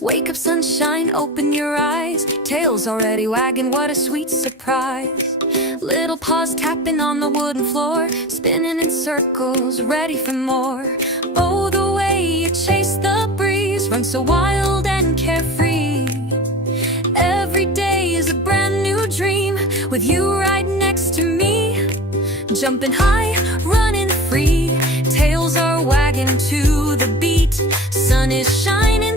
Wake up, sunshine, open your eyes. Tail's already wagging, what a sweet surprise. Little paws tapping on the wooden floor, spinning in circles, ready for more. Oh, the way you chase the breeze, run so wild and carefree. Every day is a brand new dream, with you right next to me. Jumping high, running free, tails are wagging to the beat. Sun is shining